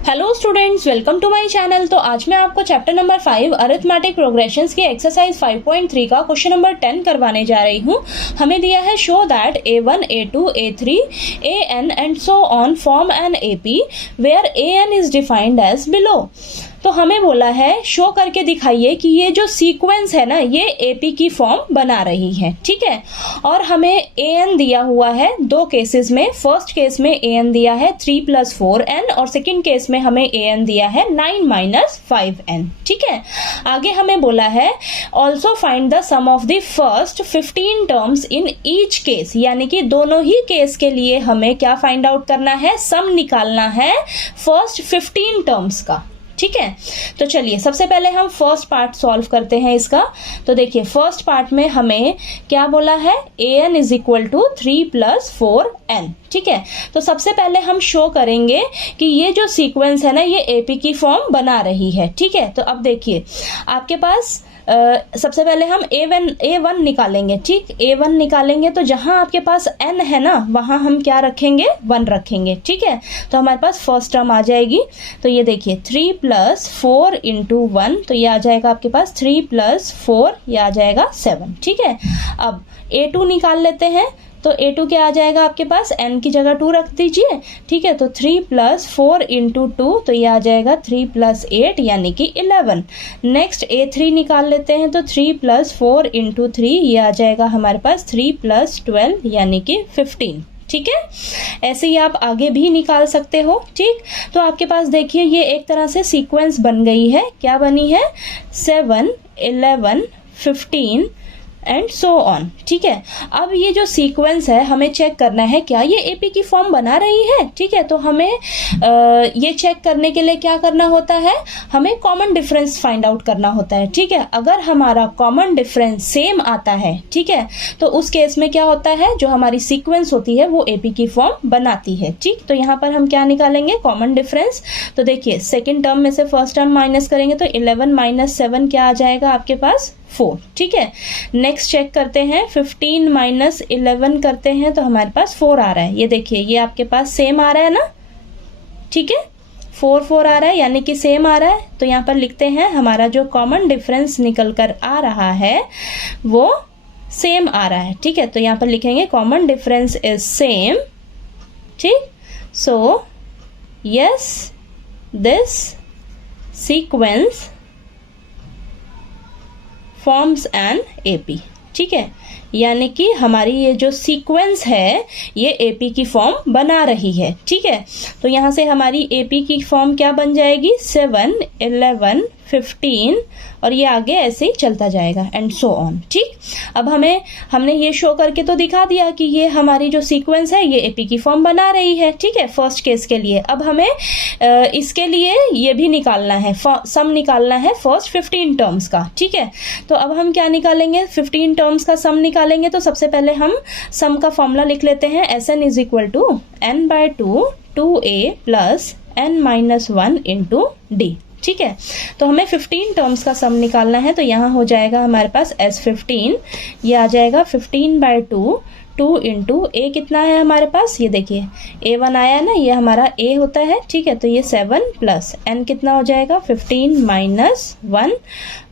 Hello students, welcome to my channel. तो आज मैं आपको चैप्टर नंबर 5 अरिथमेटिक प्रोग्रेशंस की एक्सरसाइज 5.3 का क्वेश्चन नंबर 10 करवाने जा रही हूँ। हमें दिया है show that A1, A2, A3, AN and so on form an AP where AN is defined as below. तो हमें बोला है शो करके दिखाइए कि ये जो सीक्वेंस है ना ये AP की फॉर्म बना रही है, ठीक है। और हमें AN दिया हुआ है दो केसेस में। फर्स्ट केस में AN दिया है 3 + 4n और सेकंड केस में हमें AN दिया है 9 - 5n, ठीक है। आगे हमें बोला है also find the sum of the first 15 terms in each case, यानी कि दोनों ही केस के लिए हमें क्या फाइंड आउट करना है, सम निकालना है फर्स्ट 15 टर्म्स का, ठीक है। तो चलिए सबसे पहले हम फर्स्ट पार्ट सॉल्व करते हैं इसका। तो देखिए फर्स्ट पार्ट में हमें क्या बोला है, AN is equal to 3 + 4n, ठीक है। तो सबसे पहले हम शो करेंगे कि ये जो सीक्वेंस है ना ये AP की फॉर्म बना रही है, ठीक है। तो अब देखिए आपके पास सबसे पहले हम A1 निकालेंगे, ठीक। A1 निकालेंगे तो जहां आपके पास n है ना वहां हम क्या रखेंगे, 1 रखेंगे, ठीक है। तो हमारे पास फर्स्ट टर्म आ जाएगी। तो ये देखिए 3 + 4 × 1, तो ये आ जाएगा आपके पास 3 + 4, ये आ जाएगा 7, ठीक है। अब A2 निकाल लेते हैं। तो A2 क्या आ जाएगा आपके पास, n की जगह 2 रख दीजिए, ठीक है। तो 3 + 4 × 2, तो ये आ जाएगा 3 + 8 यानी कि 11। नेक्स्ट A3 निकाल लेते हैं। तो 3 + 4 × 3, ये आ जाएगा हमारे पास 3 + 12 यानी कि 15, ठीक है। ऐसे ही आप आगे भी निकाल सकते हो, ठीक। तो आपके पास देखिए ये एक तरह से सीक्वेंस बन गई है। क्या बनी है, 7, 11, 15 एंड सो ऑन, ठीक है। अब ये जो सीक्वेंस है हमें चेक करना है क्या ये AP की फॉर्म बना रही है, ठीक है। तो हमें ये चेक करने के लिए क्या करना होता है, हमें कॉमन डिफरेंस फाइंड आउट करना होता है, ठीक है। अगर हमारा कॉमन डिफरेंस सेम आता है, ठीक है, तो उस केस में क्या होता है, जो हमारी सीक्वेंस होती है वो AP की फॉर्म बनाती है, ठीक। तो यहाँ पर हम क्या निकालेंगे, कॉमन डिफरेंस। तो देखिए सेकेंड टर्म में से फर्स्ट टर्म माइनस करेंगे तो 11 - 7 क्या आ जाएगा आपके पास, 4, ठीक है। नेक्स्ट चेक करते हैं, 15 - 11 करते हैं तो हमारे पास 4 आ रहा है। ये देखिए ये आपके पास सेम आ रहा है ना, ठीक है। 4 4 आ रहा है यानी कि सेम आ रहा है। तो यहाँ पर लिखते हैं हमारा जो कॉमन डिफरेंस निकल कर आ रहा है वो सेम आ रहा है, ठीक है। तो यहाँ पर लिखेंगे कॉमन डिफरेंस इज सेम, ठीक। So yes this sequence forms an AP, ठीक है। यानी कि हमारी ये जो सीक्वेंस है ये AP की फॉर्म बना रही है, ठीक है। तो यहाँ से हमारी AP की फॉर्म क्या बन जाएगी, 7, 11, 15 और ये आगे ऐसे ही चलता जाएगा एंड सो ऑन, ठीक। अब हमने ये शो करके तो दिखा दिया कि ये हमारी जो सीक्वेंस है ये AP की फॉर्म बना रही है, ठीक है, फर्स्ट केस के लिए। अब हमें इसके लिए ये भी निकालना है, सम निकालना है फर्स्ट 15 टर्म्स का, ठीक है। तो अब हम क्या निकालेंगे, 15 टर्म्स का सम निकालेंगे। तो सबसे पहले हम सम का फॉर्मूला लिख लेते हैं, SN = n/2 2a + n - 1 × d, ठीक है। तो हमें 15 टर्म्स का सम निकालना है। तो यहाँ हो जाएगा हमारे पास S15, ये आ जाएगा 15/2, 2 × a कितना है हमारे पास, ये देखिए A1 आया ना, ये हमारा A होता है, ठीक है। तो ये 7 + n कितना हो जाएगा, 15 - 1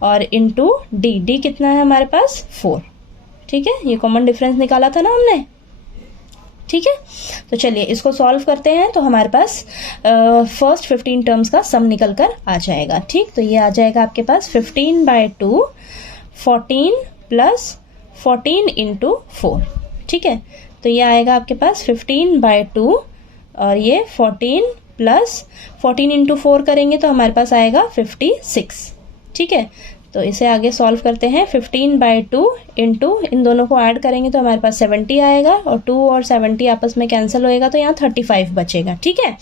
और × d कितना है हमारे पास, 4, ठीक है। ये कॉमन डिफरेंस निकाला था ना हमने, ठीक है। तो चलिए इसको सॉल्व करते हैं। तो हमारे पास फर्स्ट 15 टर्म्स का सम निकल कर आ जाएगा, ठीक। तो ये आ जाएगा आपके पास 15/2, 14 + 14 × 4, ठीक है। तो ये आएगा आपके पास 15/2 और ये 14 + 14 × 4 करेंगे तो हमारे पास आएगा 56, ठीक है। तो इसे आगे सॉल्व करते हैं, 15/2 × इन दोनों को ऐड करेंगे तो हमारे पास 70 आएगा और 2 और 70 आपस में कैंसिल होएगा तो यहाँ 35 बचेगा, ठीक है।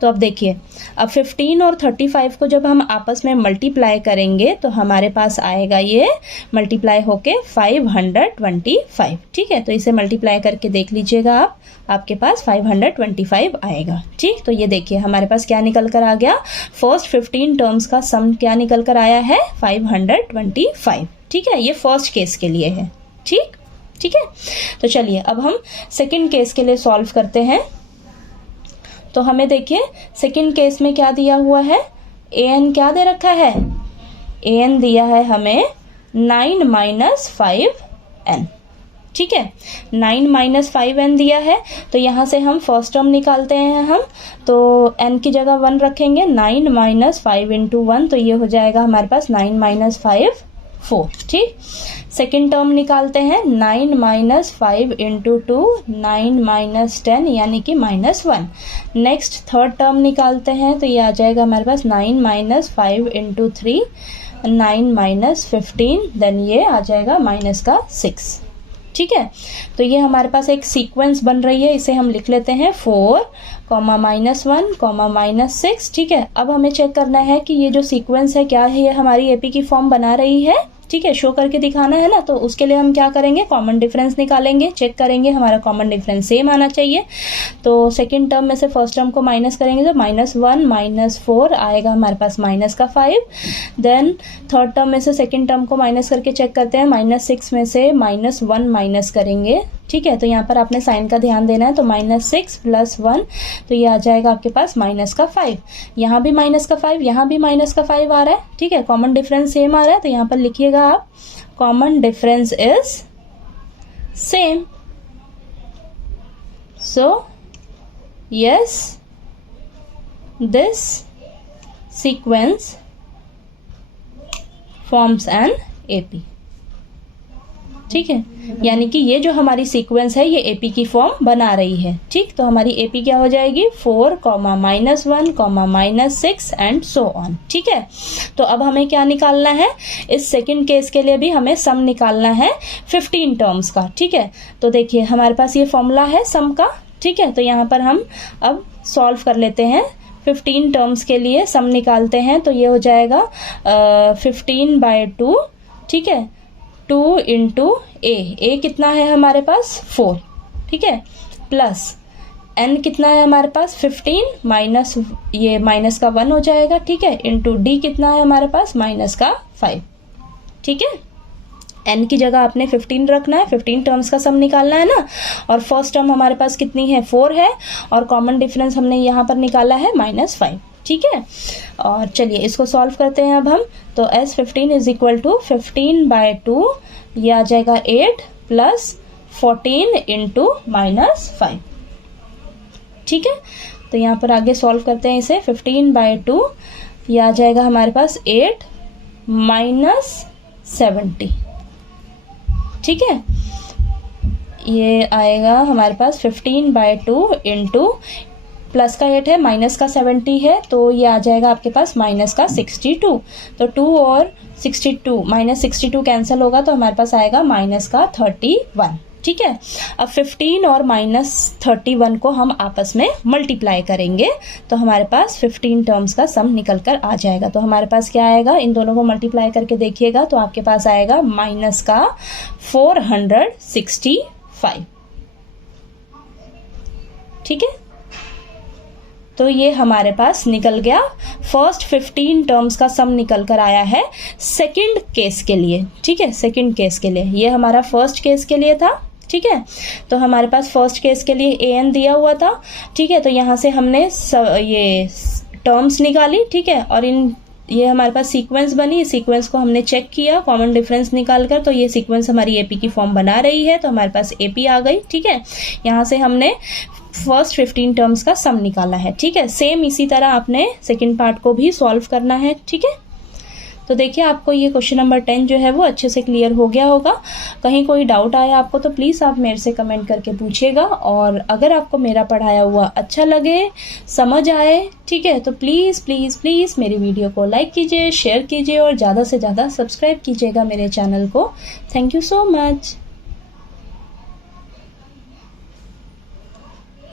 तो अब देखिए अब 15 और 35 को जब हम आपस में मल्टीप्लाई करेंगे तो हमारे पास आएगा ये मल्टीप्लाई होके 525, ठीक है। तो इसे मल्टीप्लाई करके देख लीजिएगा आप, आपके पास 525 आएगा, ठीक। तो ये देखिए हमारे पास क्या निकल कर आ गया, फर्स्ट 15 टर्म्स का सम क्या निकल कर आया है, 525, ठीक है। ये फर्स्ट केस के लिए है, ठीक, ठीक है। तो चलिए अब हम सेकंड केस के लिए सॉल्व करते हैं। तो हमें देखिए सेकंड केस में क्या दिया हुआ है, an क्या दे रखा है, an दिया है हमें 9 माइनस 5n, ठीक है, 9 माइनस 5n दिया है। तो यहाँ से हम फर्स्ट टर्म निकालते हैं हम, तो n की जगह 1 रखेंगे, 9 माइनस 5 इंटू 1, तो ये हो जाएगा हमारे पास 9 माइनस 5 4, ठीक। सेकेंड टर्म निकालते हैं, 9 माइनस 5 इंटू 2, 9 माइनस 10 यानी कि -1। नेक्स्ट थर्ड टर्म निकालते हैं, तो ये आ जाएगा हमारे पास 9 माइनस 5 इंटू 3, 9 माइनस 15, देन ये आ जाएगा -6, ठीक है। तो ये हमारे पास एक सीक्वेंस बन रही है, इसे हम लिख लेते हैं 4, -1, -6, ठीक है। अब हमें चेक करना है कि ये जो सीक्वेंस है क्या है, ये हमारी एपी की फॉर्म बना रही है, ठीक है, शो करके दिखाना है ना। तो उसके लिए हम क्या करेंगे, कॉमन डिफरेंस निकालेंगे, चेक करेंगे हमारा कॉमन डिफरेंस सेम आना चाहिए। तो सेकंड टर्म में से फर्स्ट टर्म को माइनस करेंगे, तो -1 -4 आएगा हमारे पास -5। देन थर्ड टर्म में से सेकंड टर्म को माइनस करके चेक करते हैं, -6 में से -1 माइनस करेंगे, ठीक है। तो यहाँ पर आपने साइन का ध्यान देना है, तो -6 + 1, तो ये आ जाएगा आपके पास -5। यहाँ भी -5, यहाँ भी -5 आ रहा है, ठीक है, कॉमन डिफरेंस सेम आ रहा है। तो यहाँ पर लिखिएगा आप, common difference is same, so yes this sequence forms an AP, ठीक है। यानी कि ये जो हमारी सीक्वेंस है ये एपी की फॉर्म बना रही है, ठीक। तो हमारी एपी क्या हो जाएगी, 4, -1, -6 एंड सो ऑन, ठीक है। तो अब हमें क्या निकालना है, इस सेकंड केस के लिए भी हमें सम निकालना है 15 टर्म्स का, ठीक है। तो देखिए हमारे पास ये फॉर्मूला है सम का, ठीक है। तो यहाँ पर हम अब सॉल्व कर लेते हैं 15 टर्म्स के लिए, सम निकालते हैं। तो ये हो जाएगा 15/2, ठीक है, 2 इंटू ए कितना है हमारे पास 4, ठीक है, प्लस n कितना है हमारे पास 15 माइनस ये माइनस का 1 हो जाएगा, ठीक है, इंटू डी कितना है हमारे पास -5, ठीक है। n की जगह आपने 15 रखना है, 15 टर्म्स का सम निकालना है ना। और फर्स्ट टर्म हमारे पास कितनी है, 4 है, और कॉमन डिफरेंस हमने यहाँ पर निकाला है -5, ठीक है। और चलिए इसको सॉल्व करते हैं अब हम। तो S15 इज इक्वल टू 15/2, ये आ जाएगा 8 + 14 इंटू -5, ठीक है। तो यहाँ पर आगे सॉल्व करते हैं इसे, 15/2, ये आ जाएगा हमारे पास 8 - 70, ठीक है। ये आएगा हमारे पास 15/2 इंटू प्लस का 8 है, माइनस का 70 है, तो ये आ जाएगा आपके पास -62। तो 2 और 62 -62 कैंसिल होगा, तो हमारे पास आएगा -31, ठीक है। अब 15 और -31 को हम आपस में मल्टीप्लाई करेंगे, तो हमारे पास 15 टर्म्स का सम निकल कर आ जाएगा। तो हमारे पास क्या आएगा, इन दोनों को मल्टीप्लाई करके देखिएगा, तो आपके पास आएगा -465, ठीक है। तो ये हमारे पास निकल गया, फर्स्ट 15 टर्म्स का सम निकल कर आया है सेकंड केस के लिए, ठीक है, सेकंड केस के लिए। ये हमारा फर्स्ट केस के लिए था, ठीक है। तो हमारे पास फर्स्ट केस के लिए an दिया हुआ था, ठीक है। तो यहाँ से हमने ये टर्म्स निकाली, ठीक है, और ये हमारे पास सीक्वेंस बनी, सीक्वेंस को हमने चेक किया कॉमन डिफरेंस निकालकर, तो ये सीक्वेंस हमारी एपी की फॉर्म बना रही है, तो हमारे पास एपी आ गई, ठीक है। यहाँ से हमने फर्स्ट 15 टर्म्स का सम निकाला है, ठीक है। सेम इसी तरह आपने सेकंड पार्ट को भी सॉल्व करना है, ठीक है। तो देखिए आपको ये क्वेश्चन नंबर 10 जो है वो अच्छे से क्लियर हो गया होगा। कहीं कोई डाउट आया आपको तो प्लीज़ आप मेरे से कमेंट करके पूछिएगा, और अगर आपको मेरा पढ़ाया हुआ अच्छा लगे, समझ आए, ठीक है, तो प्लीज़ प्लीज़ प्लीज़ मेरी वीडियो को लाइक कीजिए, शेयर कीजिए और ज़्यादा से ज़्यादा सब्सक्राइब कीजिएगा मेरे चैनल को। Thank you so much.